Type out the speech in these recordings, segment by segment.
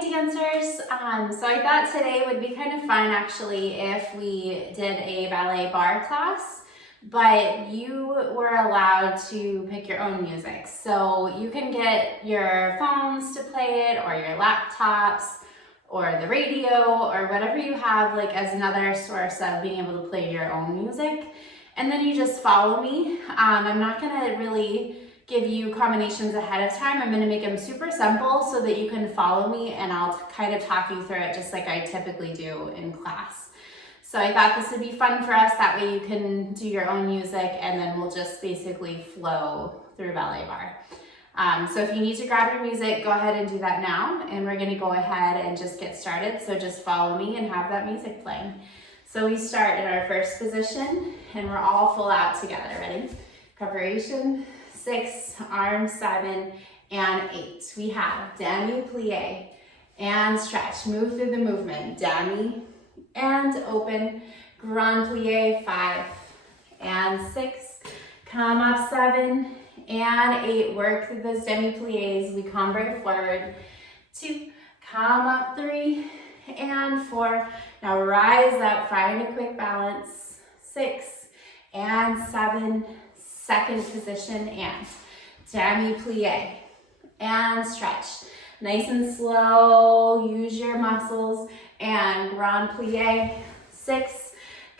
Hi dancers! So I thought today would be kind of fun actually if we did a ballet bar class, but you were allowed to pick your own music. So you can get your phones to play it, or your laptops, or the radio, or whatever you have like as another source of being able to play your own music. And then you just follow me. I'm not gonna really give you combinations ahead of time. I'm gonna make them super simple so that you can follow me, and I'll kind of talk you through it just like I typically do in class. So I thought this would be fun for us. That way you can do your own music, and then we'll just basically flow through ballet bar. So if you need to grab your music, go ahead and do that now, and we're gonna go ahead and just get started. So just follow me and have that music playing. So we start in our first position, and we're all full out together. Ready? Preparation. 6, arms 7, and 8. We have demi-plie and stretch. Move through the movement. Demi and open. Grand plie 5 and 6. Come up 7 and 8. Work through those demi-plies. We cambre forward. 2. Come up 3 and 4. Now rise up. Find a quick balance. 6 and 7. Second position and demi-plie and stretch. Nice and slow, use your muscles, and grand plie. 6,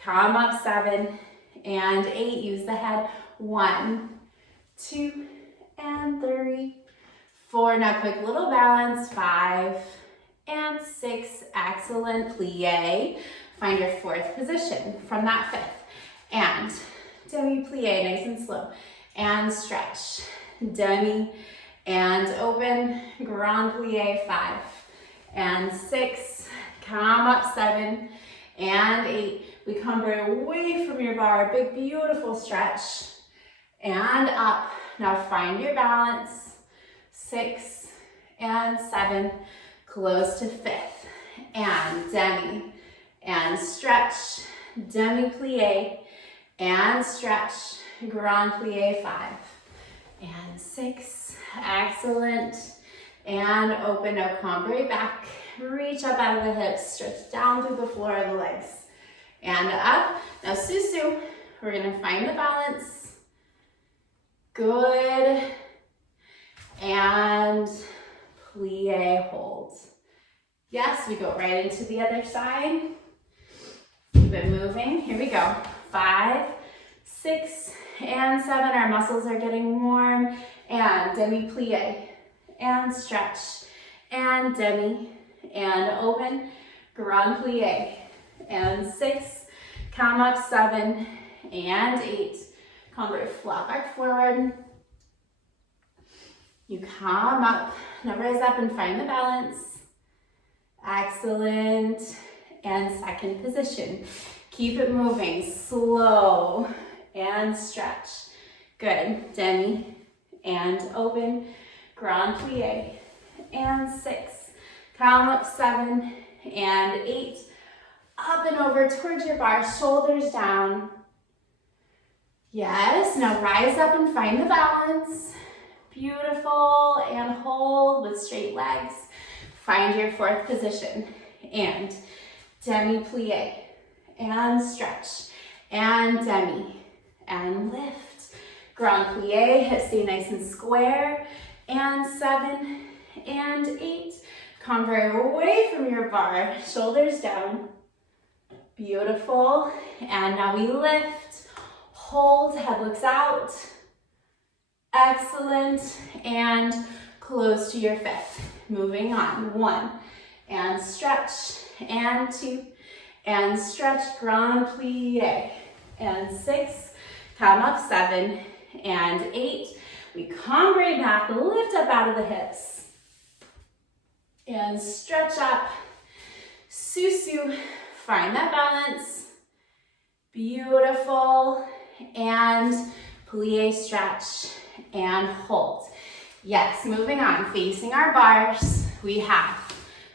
come up 7 and 8, use the head. 1, 2, and 3, 4. Now quick little balance. 5 and 6, excellent. Plie. Find your fourth position from that 5th. And demi-plie, nice and slow, and stretch. Demi and open, grand plie 5 and 6, come up 7 and 8. We cambre away from your bar, big beautiful stretch, and up. Now find your balance. 6 and 7, close to 5th, and demi and stretch, demi-plie and stretch, grand plie 5 and 6, excellent, and open. Now cambre back, reach up out of the hips, stretch down through the floor of the legs, and up. Now susu, we're gonna find the balance, good, and plie, hold. Yes, we go right into the other side, keep it moving, here we go. 5, 6, and 7. Our muscles are getting warm. And demi-plie, and stretch, and demi, and open, grand plie, and 6, come up 7, and 8. Cambre, flat back forward. You come up, now rise up and find the balance. Excellent. And second position. Keep it moving, slow, and stretch. Good, demi, and open, grand plie, and 6. Come up 7 and 8. Up and over towards your bar, shoulders down. Yes, now rise up and find the balance. Beautiful, and hold with straight legs. Find your fourth position, and demi-plie, and stretch, and demi, and lift. Grand plie, hips stay nice and square, and 7 and 8. Cambre away from your bar, shoulders down. Beautiful, and now we lift, hold, head looks out. Excellent, and close to your 5th. Moving on, 1, and stretch, and 2, and stretch, grand plie, and 6, come up 7, and 8. We cambre back, lift up out of the hips, and stretch up, susu, find that balance, beautiful, and plie, stretch, and hold. Yes, moving on, facing our bars, we have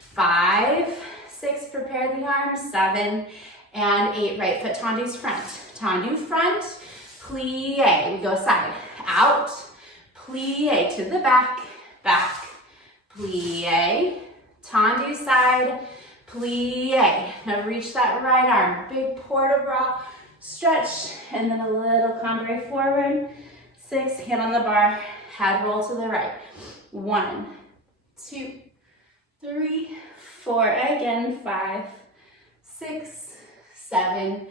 5, 6, prepare the arms, 7, and 8, right foot tendus front. Tendu front, plie, we go side, out, plie to the back, back, plie, tendu side, plie. Now reach that right arm, big port de bras, stretch, and then a little cambrai forward. 6, hand on the bar, head roll to the right. 1, 2, 3, 4, again, 5, 6, 7,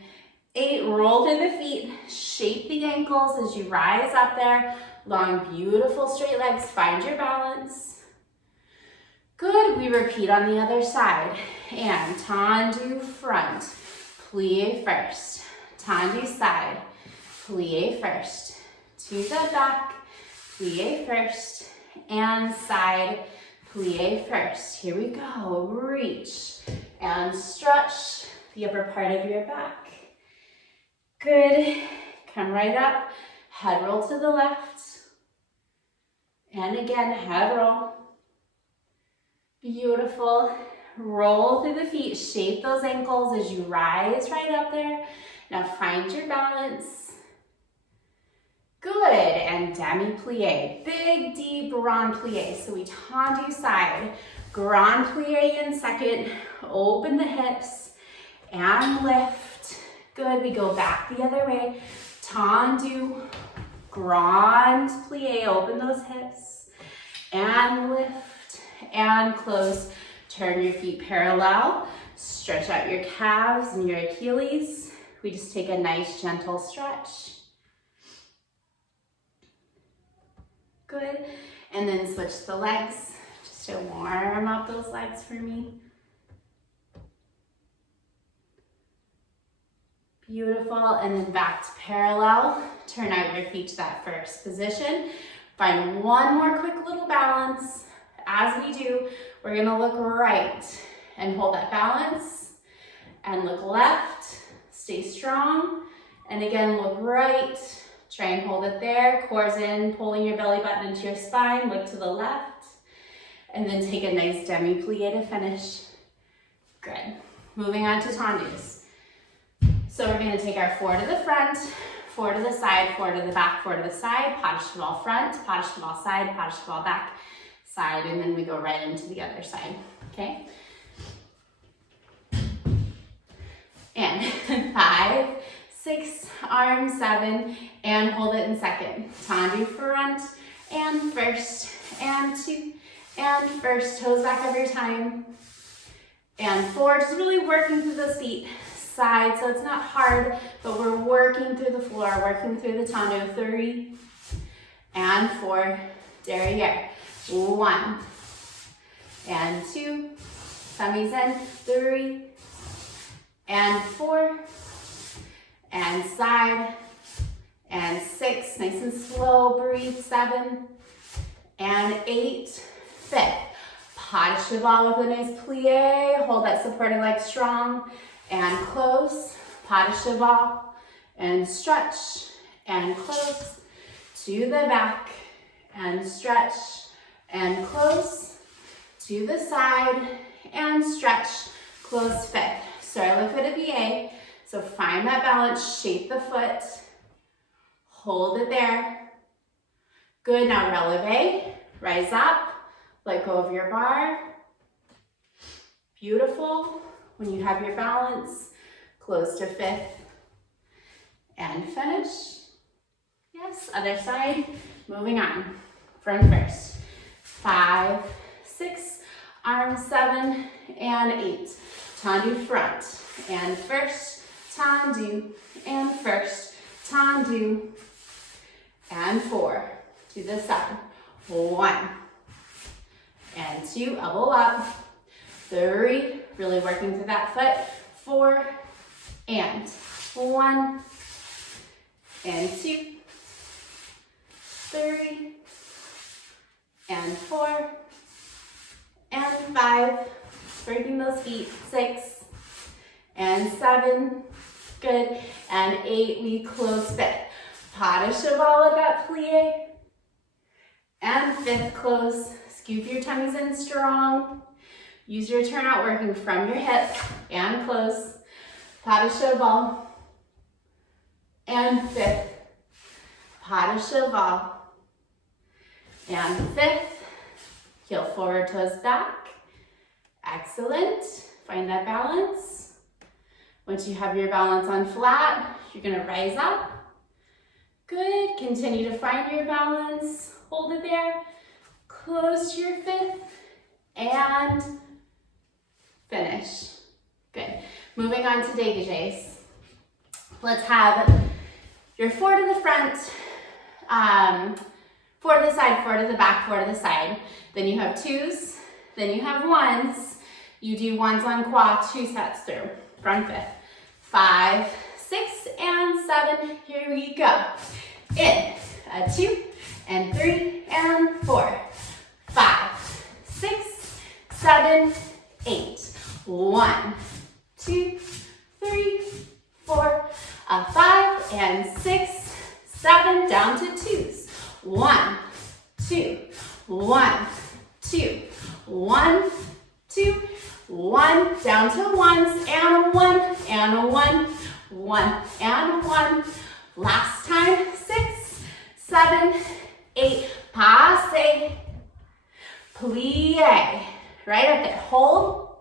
8, roll through the feet, shape the ankles as you rise up there. Long, beautiful straight legs, find your balance. Good, we repeat on the other side. And tendu front, plie first. Tendu side, plie first. To the back, plie first. And side, plie first. Here we go, reach and stretch the upper part of your back. Good, come right up, head roll to the left. And again, head roll. Beautiful. Roll through the feet, shape those ankles as you rise right up there. Now find your balance. Good, and demi-plie. Big, deep grand plie. So we tendu side, grand plie in second. Open the hips and lift. Good, we go back the other way. Tendu, grand plie, open those hips. And lift and close. Turn your feet parallel. Stretch out your calves and your Achilles. We just take a nice gentle stretch. Good, and then switch the legs. Just to warm up those legs for me. Beautiful, and then back to parallel. Turn out your feet to that first position. Find one more quick little balance. As we do, we're gonna look right and hold that balance, and look left, stay strong, and again, look right, try and hold it there, cores in, pulling your belly button into your spine, look to the left, and then take a nice demi-plie to finish. Good, moving on to tendus. So we're gonna take our 4 to the front, 4 to the side, 4 to the back, 4 to the side, pas de cheval front, pas de cheval side, pas de cheval back, side, and then we go right into the other side, okay? And 5, 6, arm 7, and hold it in second. Tendu front, and first, and 2, and first, toes back every time. And 4, just really working through those feet. Side, so it's not hard, but we're working through the floor, working through the tendu. 3, and 4, derriere. 1, and 2, tummies in, 3, and 4, and side, and 6, nice and slow, breathe, 7, and 8, 5th. Pas de cheval with a nice plie, hold that supporting leg strong, and close, pas de cheval, and stretch, and close, to the back, and stretch, and close, to the side, and stretch, close, 5th. Start like a BA, so find that balance, shape the foot, hold it there. Good, now releve, rise up, let go of your bar. Beautiful. When you have your balance, close to 5th, and finish. Yes, other side, moving on from first. 5, 6, arm 7, and 8. Tendu front, and first, tendu, and first, tendu, and 4, to the side. 1, and 2, elbow up. 3, really working through that foot. 4, and 1, and 2, 3, and 4, and 5, breaking those feet. 6, and 7, good, and 8, we close 5th. Pas de cheval with that plie, and 5th close. Scoop your tummies in strong. Use your turnout working from your hip, and close. Pas de cheval, and 5th. Pas de cheval, and 5th. Heel forward, toes back, Excellent. Find that balance. Once you have your balance on flat, you're gonna rise up. Good. Continue to find your balance. Hold it there. Close to your fifth and finish. Good. Moving on to dégagés. Let's have your four to the front, four to the side, four to the back, four to the side. Then you have twos, then you have ones. You do ones on quad, 2 sets through. Front fifth. 5, 6, and 7. Here we go. In, a 2, and 3, and 4. 5, 6, 7, 8. 1, 2, 3, 4, a 5, and 6, 7, down to twos. 1, 2, 1, 2, 1, 2, 1, down to ones, and a 1, and a 1, 1, and a 1. Last time, 6, 7, 8, passe, plie, right up there, hold,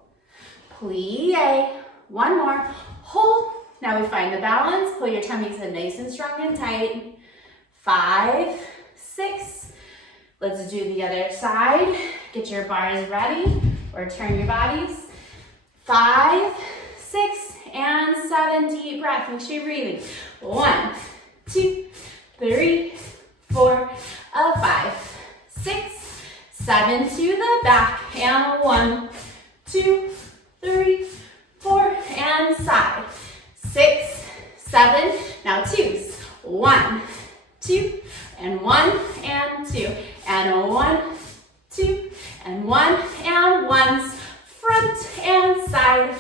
plie, one more, hold. Now we find the balance, pull your tummies in nice and strong and tight. 5, 6, let's do the other side. Get your bars ready, or turn your bodies. 5, 6, and 7, deep breath, make sure you're breathing. 1, 2, 3, 4, a 5, 6, 7 to the back, and a 1, 2, 3, 4, and side. 6, 7, now twos. 1, 2, and 1, and 2, and a 1, 2, and 1, and ones. Front and side,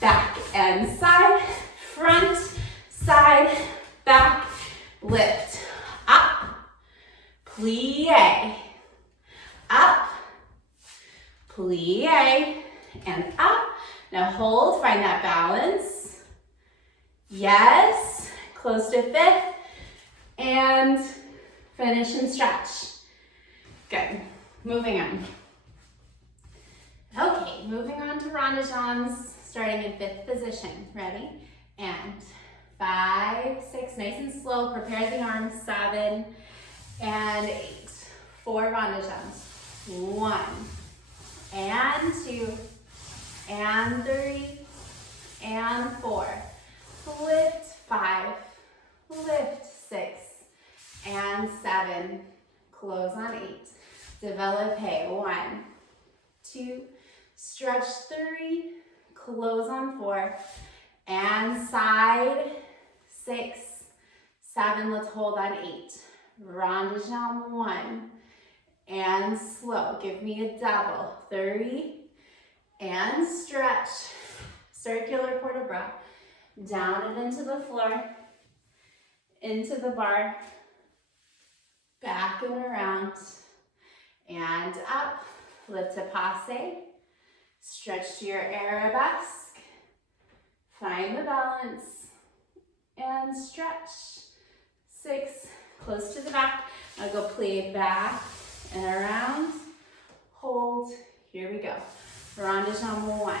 back and side, front, side, back, lift, up, plie, up, plie, and up. Now hold, find that balance. Yes, close to fifth, and finish and stretch. Good, moving on. Okay, moving on to ronde-jambs, starting in fifth position. Ready? And 5, 6, nice and slow, prepare the arms, 7, and 8. 4 ronde-jambs. 1, and 2, and 3, and 4. Lift 5, lift 6, and 7. Close on 8. Développé, 1, 2, stretch 3, close on 4, and side 6, 7, let's hold on 8. Ronde-jambe 1, and slow, give me a double, 3, and stretch, circular port de bras, down and into the floor, into the bar, back and around, and up. Lift to passe, stretch to your arabesque, find the balance, and stretch. 6, close to the back. Now go plie back and around, hold, here we go. Ronde-jambe 1,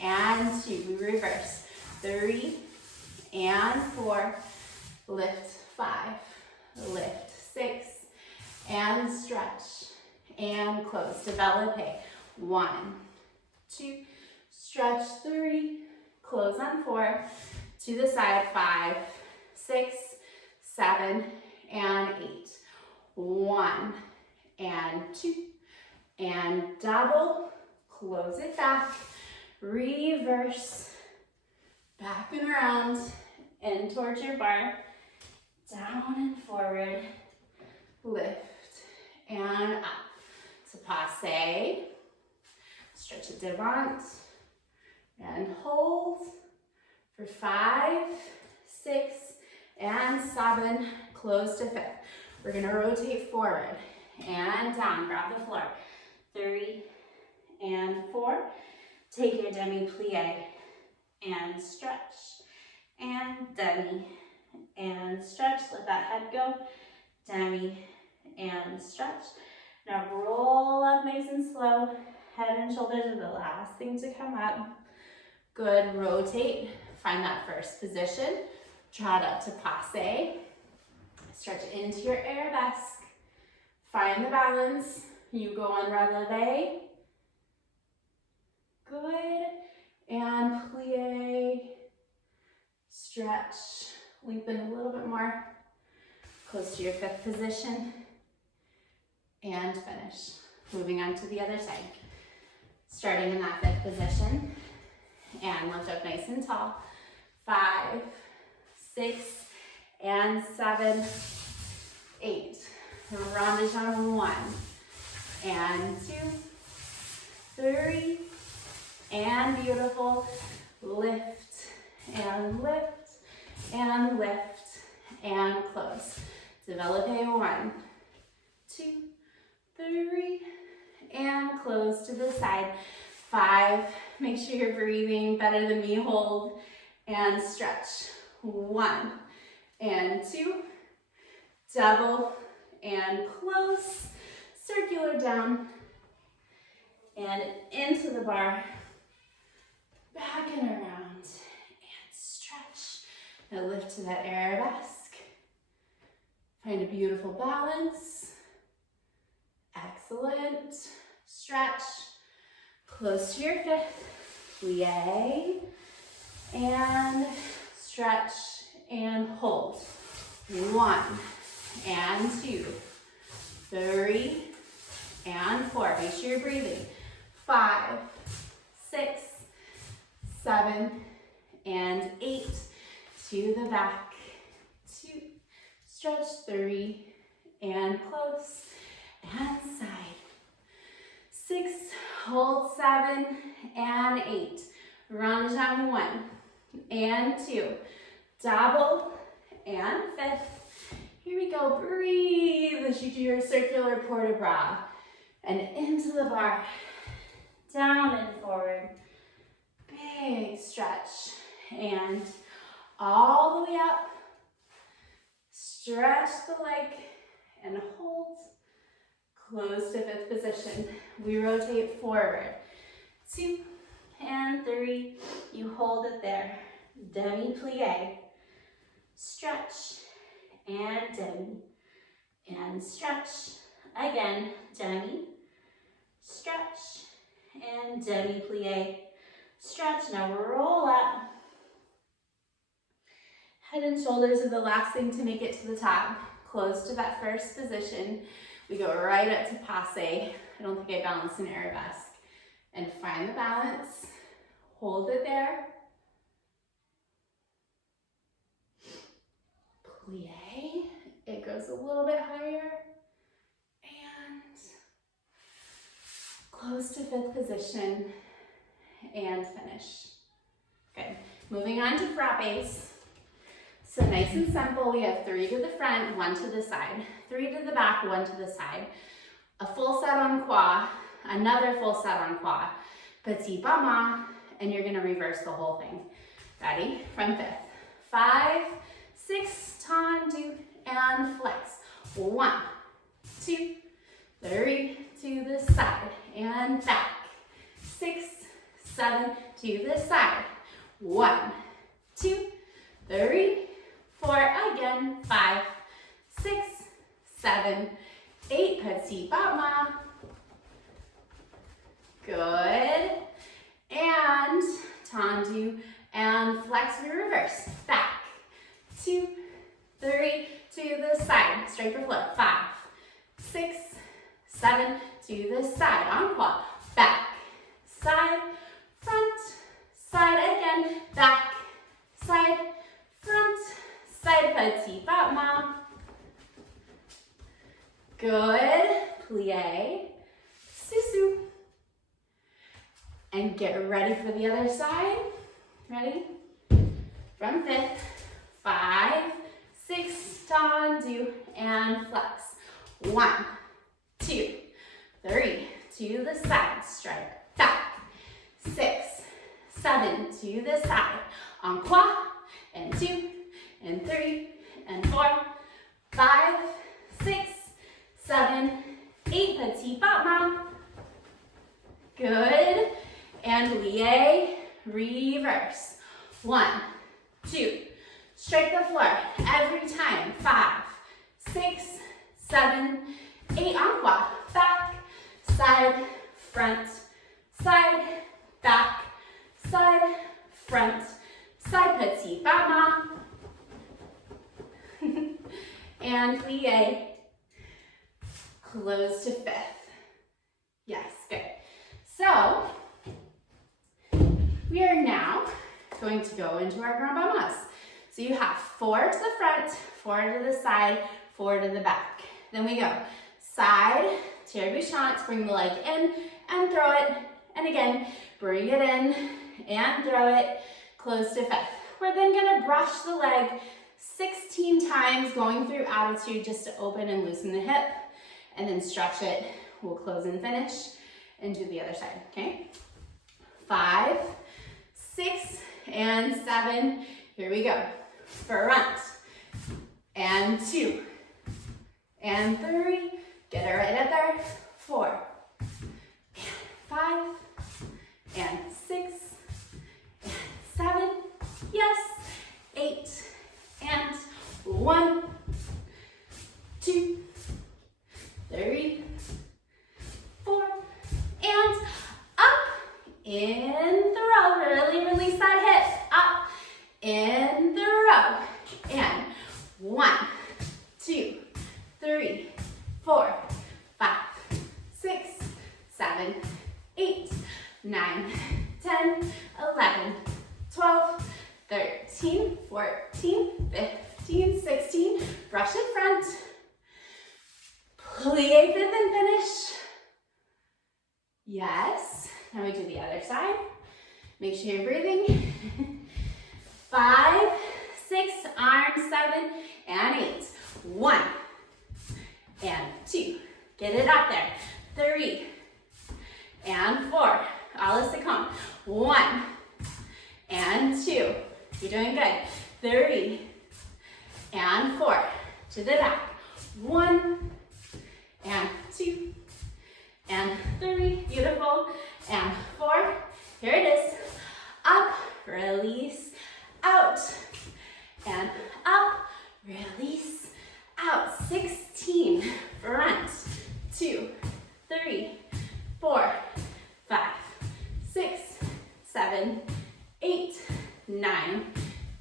and 2, we reverse. 3, and 4, lift 5, lift 6, and stretch. And close, développé. 1, 2, stretch 3, close on 4, to the side, 5, 6, 7, and 8. 1, and 2, and double, close it back, reverse, back and around, in towards your bar, down and forward, lift, and up. So passe, stretch it devant, and hold for 5, 6, and 7, close to 5th. We're gonna rotate forward and down, grab the floor. 3, and 4, take your demi-plie, and stretch, and demi, and stretch, let that head go, demi, and stretch. Now roll up nice and slow, Head and shoulders are the last thing to come up. Good, rotate, find that first position. Trot up to passe. Stretch into your arabesque. Find the balance. You go on releve. Good. And plie. Stretch. Lengthen a little bit more. Close to your fifth position. And finish. Moving on to the other side. Starting in that fifth position. And lift up nice and tall. 5, 6, and 7, 8. Rondage 1, and 2, 3, and beautiful. Lift, and lift, and lift, and close. Developpe 1, 2, 3, and close to the side. 5, make sure you're breathing better than me. Hold, and stretch. 1, and 2, double, and close, circular down, and into the bar, back and around, and stretch. Now lift to that arabesque. Find a beautiful balance. Excellent. Stretch. Close to your fifth. Plie. And stretch and hold. 1, and 2, 3, and 4. Make sure you're breathing. 5, 6, 7, and 8. To the back. 2, stretch. 3, and close. And side. 6, hold. 7, and 8. Rondage down 1, and 2. Double, and fifth. Here we go. Breathe as you do your circular port de bras. And into the bar. Down and forward. Big stretch. And all the way up. Stretch the leg and hold. Close to fifth position. We rotate forward. 2 and 3. You hold it there. Demi plie. Stretch and demi. And stretch. Again, demi. Stretch and demi plie. Stretch. Now roll up. Head and shoulders are the last thing to make it to the top. Close to that first position. We go right up to passe. I don't think I balanced an arabesque. And find the balance. Hold it there. Plie. It goes a little bit higher. And close to fifth position. And finish. Good. Moving on to frappes. So nice and simple. We have 3 to the front, 1 to the side. 3 to the back, 1 to the side. A full set on quad. Another full set on quad. Petit pas mal. And you're going to reverse the whole thing. Ready? From fifth. 5, 6, tendu, and flex. 1, 2, 3, to the side, and back. 6, 7, to the side. 1, 2, 3, 4, again. 5, 6, 7, 8, petit pas mal. Good. And tendu and flex, we reverse. Back. 2, 3, to the side. Straight for floor. 5, 6, 7, to the side. On quad. Back. Side. Front. Side again. Back. Side. Front. Side. Petit pas mal. Good. Plie. Sous. And get ready for the other side. Ready? From fifth. 5, 6, tendu, and flex. 1, 2, 3, to the side. Strike. Back. 6, 7, to the side. En croix. And 2, and 3, and 4, 5, 6, 7, 8. Petit pas mal. Good. and plie, reverse. 1, 2, strike the floor every time. 5, 6, 7, 8, encore. Back, side, front, side, back, side, front, side petit battement. And plie, close to 5th. Yes, good. So, we are now going to go into our grand pas. So you have 4 to the front, 4 to the side, 4 to the back. Then we go side, tire-bouchant, bring the leg in and throw it. And again, bring it in and throw it, close to 5th. We're then gonna brush the leg 16 times, going through attitude just to open and loosen the hip, and then stretch it. We'll close and finish and do the other side, okay? 5, 6, and 7. Here we go. Front, and 2, and 3. Get it right up there. 4, and 5, and 6, and 7. Yes. 8, and 1, 2, 3, 4, and up. In the row. Really release that hip. Up. In the row. And 1, 2, 3, 4, 5, 6, 7, 8, 9, 10, 11, 12, 13, 14, 15, 16. Brush in front. Plie 5th and finish. Yes. Now we do the other side. Make sure you're breathing. 5, 6, arms, 7, and 8. 1, and 2. Get it up there. 3, and 4. Alles to come. 1, and 2. You're doing good. 3, and 4. To the back. 1, and 2, and 3. Beautiful. And 4. Here it is. Up, release, out, and up, release, out. 16. Front. 2, 3, 4, 5, 6, 7, 8, 9,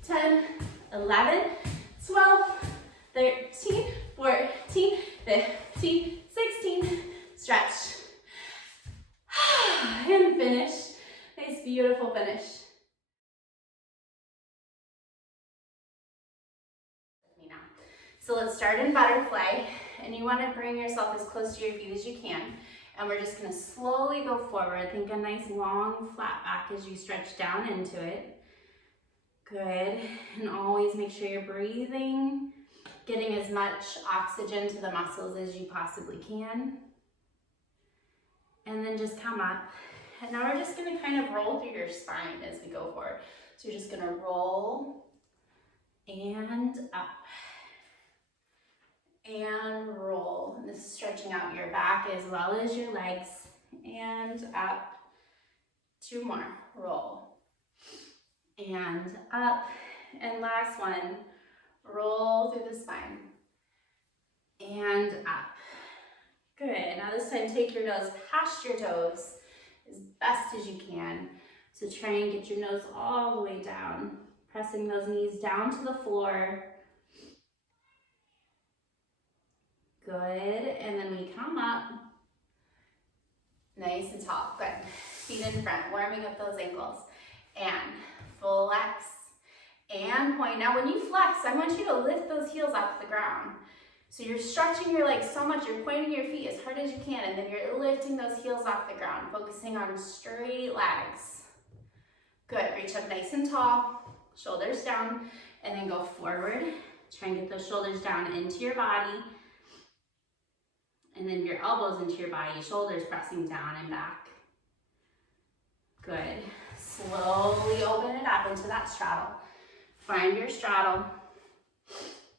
10, 11, 12, 13, 14, 15, 16. Stretch. And finish. Nice, beautiful finish. So let's start in butterfly, and you want to bring yourself as close to your feet as you can. And we're just going to slowly go forward. Think a nice long flat back as you stretch down into it. Good. And always make sure you're breathing, getting as much oxygen to the muscles as you possibly can. And then just come up. And now we're just going to kind of roll through your spine as we go forward. So you're just going to roll and up. And roll. And this is stretching out your back as well as your legs. And up. 2 more. Roll. And up. And last one. Roll through the spine. And up. Good. Now this time take your nose past your toes as best as you can. So try and get your nose all the way down. Pressing those knees down to the floor. Good, and then we come up, nice and tall, good. Feet in front, warming up those ankles. And flex, and point. Now when you flex, I want you to lift those heels off the ground. So you're stretching your legs so much, you're pointing your feet as hard as you can, and then you're lifting those heels off the ground, focusing on straight legs. Good, reach up nice and tall, shoulders down, and then go forward. Try and get those shoulders down into your body. And then your elbows into your body, shoulders pressing down and back. Good. Slowly open it up into that straddle. Find your straddle.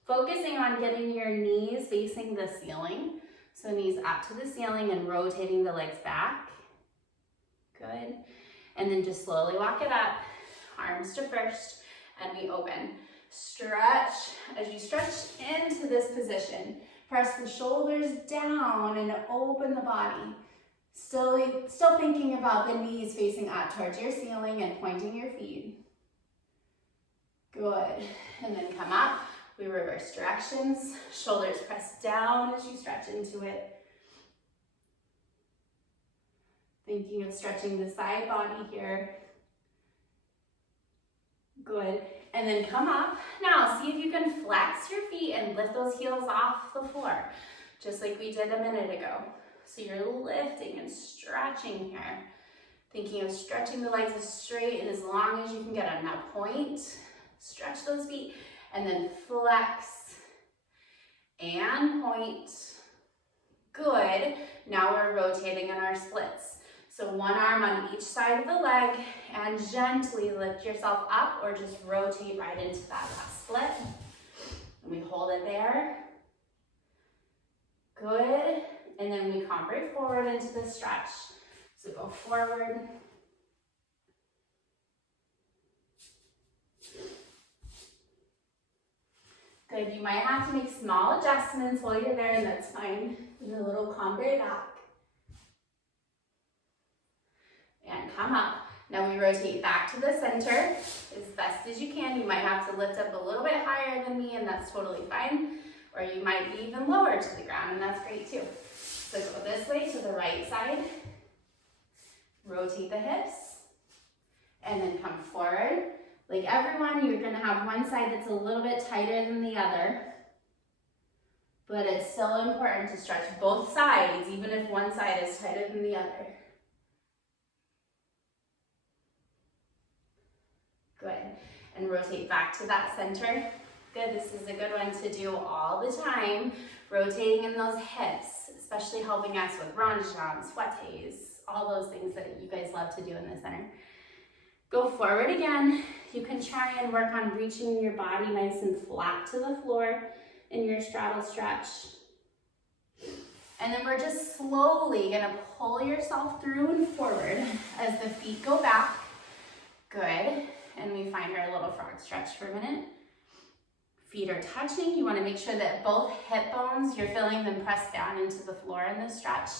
Focusing on getting your knees facing the ceiling. So knees up to the ceiling and rotating the legs back. Good. And And then just slowly walk it up, arms to first, and we open. Stretch. As you stretch into this position, press the shoulders down and open the body. Still thinking about the knees facing up towards your ceiling and pointing your feet. Good. And then come up. We reverse directions. Shoulders press down as you stretch into it. Thinking of stretching the side body here. Good. And then come up. Now, see if you can flex your feet and lift those heels off the floor, just like we did a minute ago. So you're lifting and stretching here. Thinking of stretching the legs as straight and as long as you can get them. Now point, stretch those feet, and then flex and point. Good. Now we're rotating in our splits. So one arm on each side of the leg and gently lift yourself up or just rotate right into that last split. And we hold it there. Good. And then we come right forward into the stretch. So go forward. Good. You might have to make small adjustments while you're there, and that's fine. And a little cambrai back. And come up. Now we rotate back to the center as best as you can. You might have to lift up a little bit higher than me, and that's totally fine. Or you might be even lower to the ground, and that's great too. So go this way to the right side. Rotate the hips. And then come forward. Like everyone, you're gonna have one side that's a little bit tighter than the other. But it's still important to stretch both sides, even if one side is tighter than the other. Good. And rotate back to that center. Good. This is a good one to do all the time. Rotating in those hips, especially helping us with ronde-jambs, fouettes, all those things that you guys love to do in the center. Go forward again. You can try and work on reaching your body nice and flat to the floor in your straddle stretch. And then we're just slowly gonna pull yourself through and forward as the feet go back. Good. And we find our little frog stretch for a minute. Feet are touching. You want to make sure that both hip bones, you're feeling them press down into the floor in this stretch.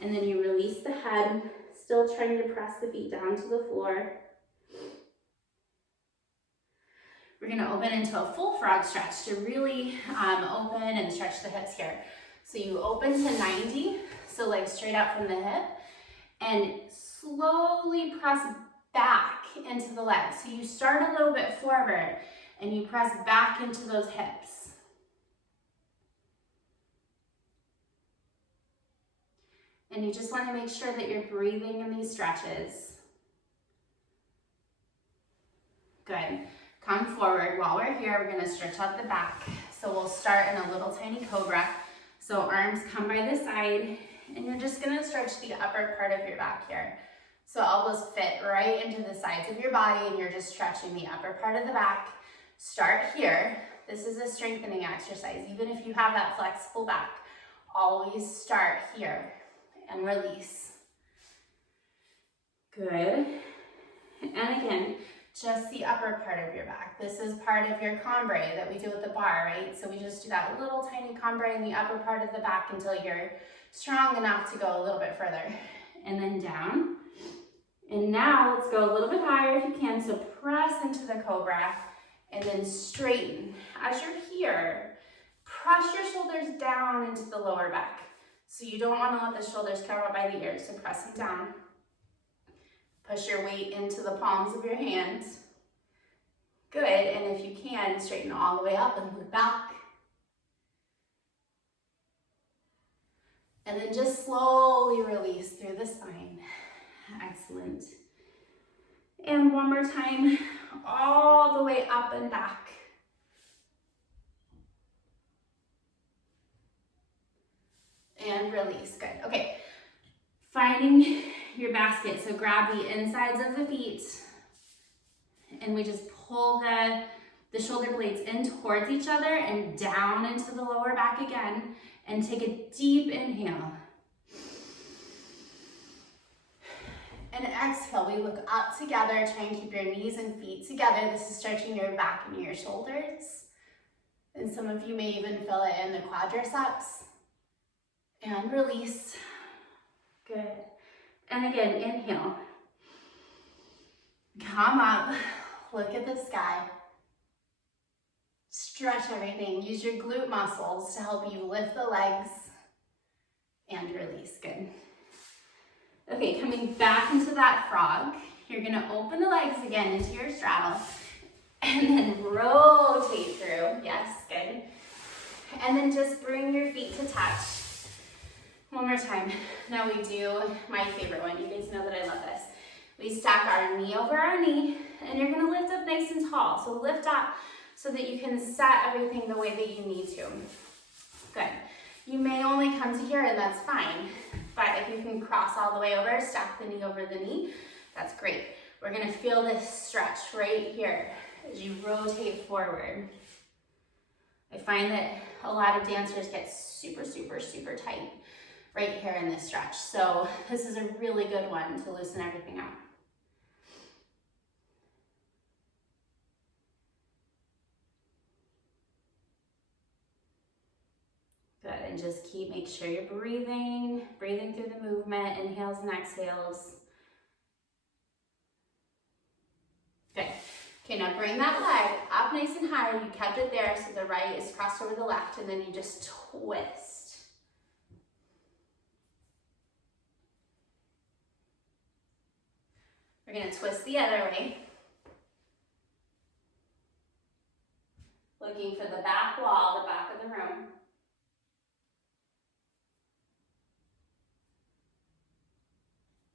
And then you release the head, still trying to press the feet down to the floor. We're going to open into a full frog stretch to really open and stretch the hips here. So you open to 90, so legs straight out from the hip, and slowly press back into the legs. So you start a little bit forward and you press back into those hips. And you just want to make sure that you're breathing in these stretches. Good. Come forward. While we're here, we're going to stretch out the back. So we'll start in a little tiny cobra. So arms come by the side, and you're just going to stretch the upper part of your back here. So elbows fit right into the sides of your body, and you're just stretching the upper part of the back. Start here. This is a strengthening exercise. Even if you have that flexible back, always start here and release. Good. And again, just the upper part of your back. This is part of your cambrai that we do with the barre, right? So we just do that little tiny cambrai in the upper part of the back until you're strong enough to go a little bit further. And then down. And now let's go a little bit higher if you can. So press into the cobra and then straighten. As you're here, press your shoulders down into the lower back. So you don't want to let the shoulders come up by the ears, so press them down. Push your weight into the palms of your hands. Good, and if you can, straighten all the way up and look back. And then just slowly release through the spine. Excellent. And one more time, all the way up and back. And release, good. Okay, finding your basket. So grab the insides of the feet and we just pull the shoulder blades in towards each other and down into the lower back again, and take a deep inhale. And exhale, we look up together. Try and keep your knees and feet together. This is stretching your back and your shoulders. And some of you may even feel it in the quadriceps. And release. Good. And again, inhale. Come up. Look at the sky. Stretch everything. Use your glute muscles to help you lift the legs and release. Good. Okay, coming back into that frog. You're gonna open the legs again into your straddle and then rotate through. Yes, good. And then just bring your feet to touch. One more time. Now we do my favorite one. You guys know that I love this. We stack our knee over our knee and you're gonna lift up nice and tall. So lift up so that you can set everything the way that you need to. Good. You may only come to here and that's fine. But if you can cross all the way over, stack the knee over the knee, that's great. We're gonna feel this stretch right here as you rotate forward. I find that a lot of dancers get super, super, super tight right here in this stretch. So this is a really good one to loosen everything up. Good, and just make sure you're breathing through the movement, inhales and exhales. Good. Okay, now bring that leg up nice and high. You kept it there, so the right is crossed over the left, and then you just twist. We're gonna twist the other way. Looking for the back wall, the back of the room.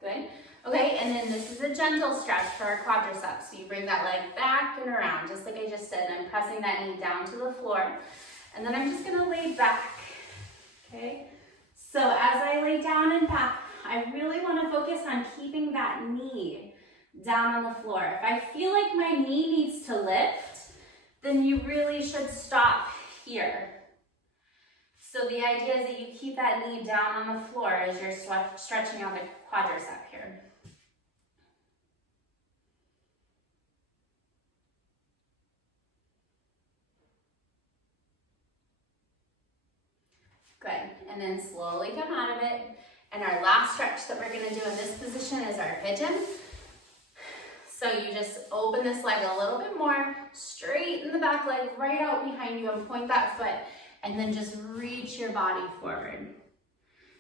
Good. Okay, and then this is a gentle stretch for our quadriceps. So you bring that leg back and around, just like I just said. And I'm pressing that knee down to the floor. And then I'm just gonna lay back, okay? So as I lay down and back, I really wanna focus on keeping that knee down on the floor. If I feel like my knee needs to lift, then you really should stop here. So the idea is that you keep that knee down on the floor as you're stretching out the quadricep here. Good, and then slowly come out of it. And our last stretch that we're gonna do in this position is our pigeon. So you just open this leg a little bit more, straighten the back leg right out behind you and point that foot, and then just reach your body forward.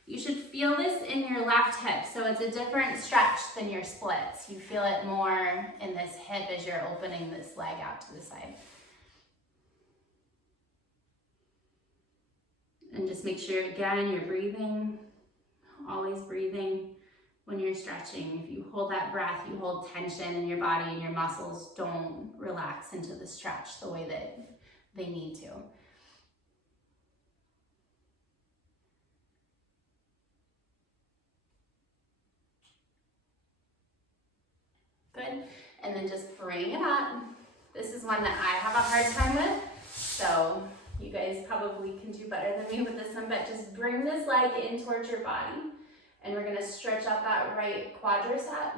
You should feel this in your left hip, so it's a different stretch than your splits. You feel it more in this hip as you're opening this leg out to the side. And just make sure, again, you're breathing, always breathing when you're stretching. If you hold that breath, you hold tension in your body and your muscles don't relax into the stretch the way that they need to. Good, and then just bring it up. This is one that I have a hard time with, so you guys probably can do better than me with this one, but just bring this leg in towards your body, and we're gonna stretch out that right quadricep.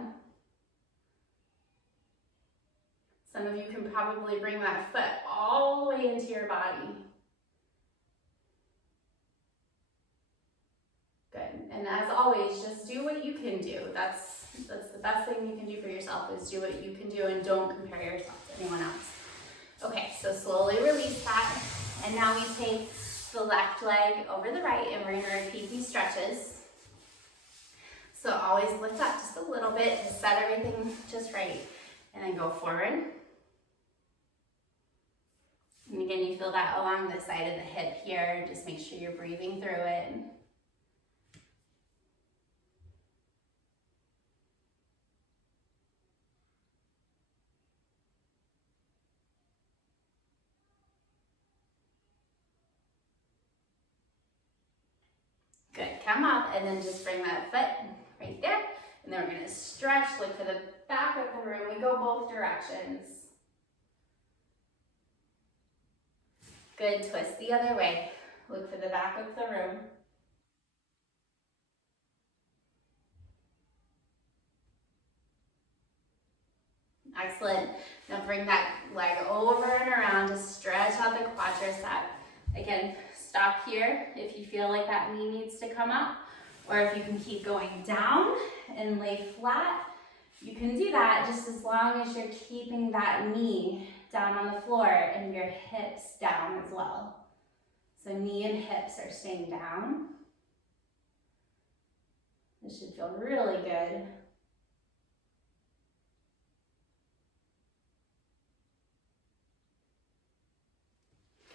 Some of you can probably bring that foot all the way into your body. Good, and as always, just do what you can do. That's the best thing you can do for yourself, is do what you can do and don't compare yourself to anyone else. Okay, so slowly release that. And now we take the left leg over the right and we're gonna repeat these stretches. So always lift up just a little bit to set everything just right. And then go forward. And again, you feel that along the side of the hip here. Just make sure you're breathing through it. Good, come up and then just bring that foot right there. And then we're gonna stretch, look for the back of the room. We go both directions. Good, twist the other way. Look for the back of the room. Excellent. Now bring that leg over and around to stretch out the quadricep. Again, stop here if you feel like that knee needs to come up, or if you can keep going down and lay flat, you can do that just as long as you're keeping that knee down on the floor and your hips down as well. So knee and hips are staying down. This should feel really good.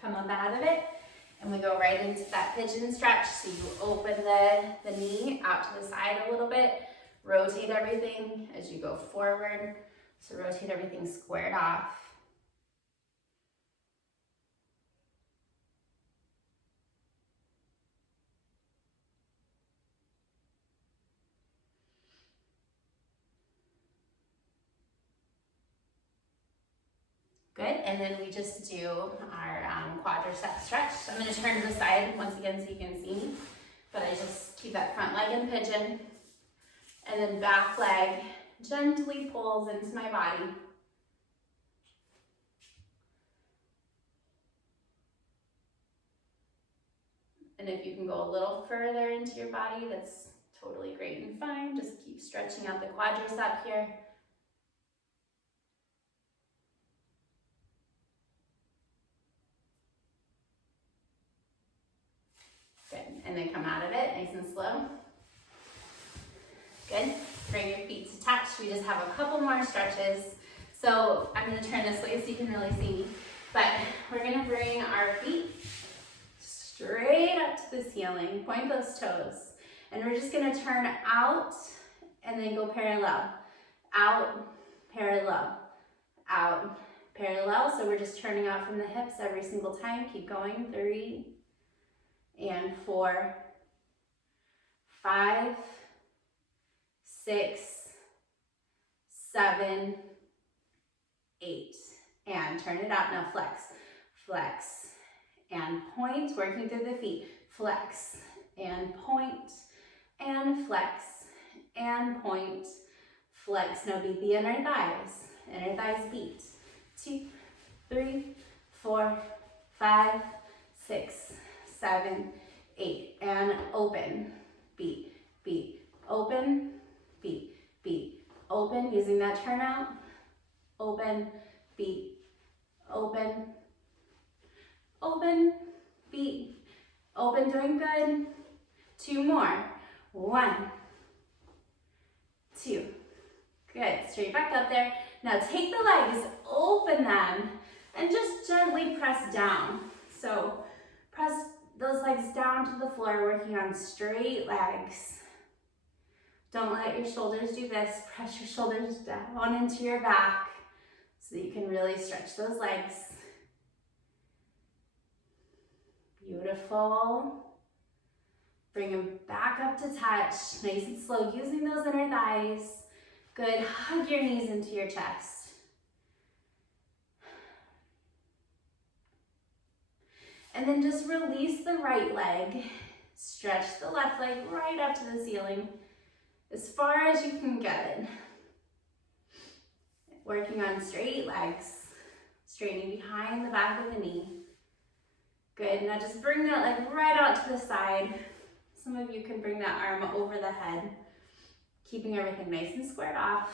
Come up out of it, and we go right into that pigeon stretch. So you open the knee out to the side a little bit, rotate everything as you go forward. So rotate everything squared off. Good, and then we just do our quadricep stretch. So I'm going to turn to the side once again so you can see me, but I just keep that front leg in pigeon, and then back leg gently pulls into my body. And if you can go a little further into your body, that's totally great and fine. Just keep stretching out the quadricep here. Good, and then come out of it nice and slow. Good, bring your feet to touch. We just have a couple more stretches. So I'm gonna turn this way so you can really see me. But we're gonna bring our feet straight up to the ceiling, point those toes. And we're just gonna turn out and then go parallel. Out, parallel, out, parallel. So we're just turning out from the hips every single time. Keep going, 3 and 4, 5, 6, 7, 8. And turn it out. Now flex, flex, and point, working through the feet. Flex, and point, and flex, and point, flex. Now beat the inner thighs beat. 2, 3, 4, 5, 6, 7, 8, and open, beat, beat, open, beat, beat, open, using that turnout, open, beat, open, open, beat, open, doing good. 2 more, 1, 2, good, straight back up there. Now take the legs, open them, and just gently press down. So press those legs down to the floor, working on straight legs. Don't let your shoulders do this. Press your shoulders down into your back so that you can really stretch those legs. Beautiful. Bring them back up to touch, nice and slow, using those inner thighs. Good, hug your knees into your chest. And then just release the right leg. Stretch the left leg right up to the ceiling, as far as you can get it. Working on straight legs, straightening behind the back of the knee. Good, now just bring that leg right out to the side. Some of you can bring that arm over the head, keeping everything nice and squared off.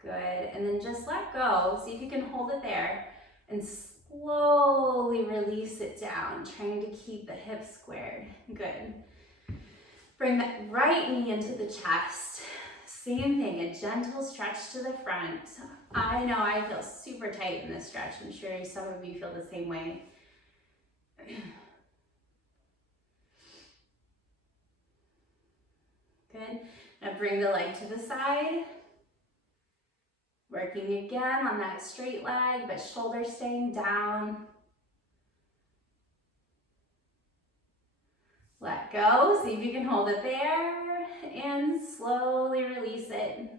Good, and then just let go. See if you can hold it there and slowly release it down, trying to keep the hips squared. Good. Bring that right knee into the chest. Same thing, a gentle stretch to the front. I know I feel super tight in this stretch. I'm sure some of you feel the same way. Good. Now bring the leg to the side. Working again on that straight leg, but shoulders staying down. Let go, see if you can hold it there, and slowly release it.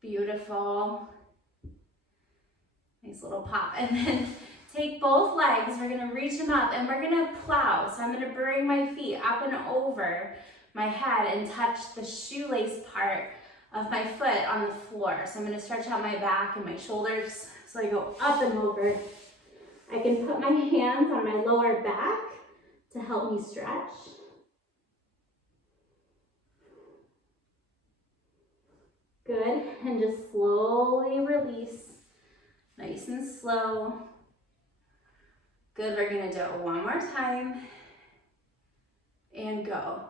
Beautiful. Nice little pop. And then take both legs, we're gonna reach them up and we're gonna plow. So I'm gonna bring my feet up and over, my head and touch the shoelace part of my foot on the floor. So I'm going to stretch out my back and my shoulders. So I go up and over. I can put my hands on my lower back to help me stretch. Good, and just slowly release, nice and slow. Good, we're gonna do it one more time. And go,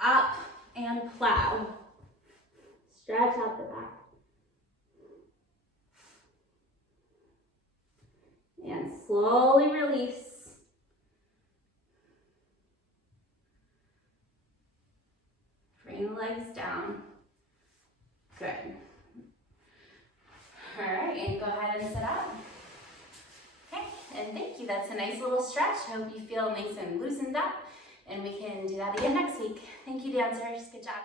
up and plow. Stretch out the back. And slowly release. Bring the legs down. Good. All right, and go ahead and sit up. Okay, and thank you. That's a nice little stretch. I hope you feel nice and loosened up, and we can do that again next week. Thank you, dancers. Good job.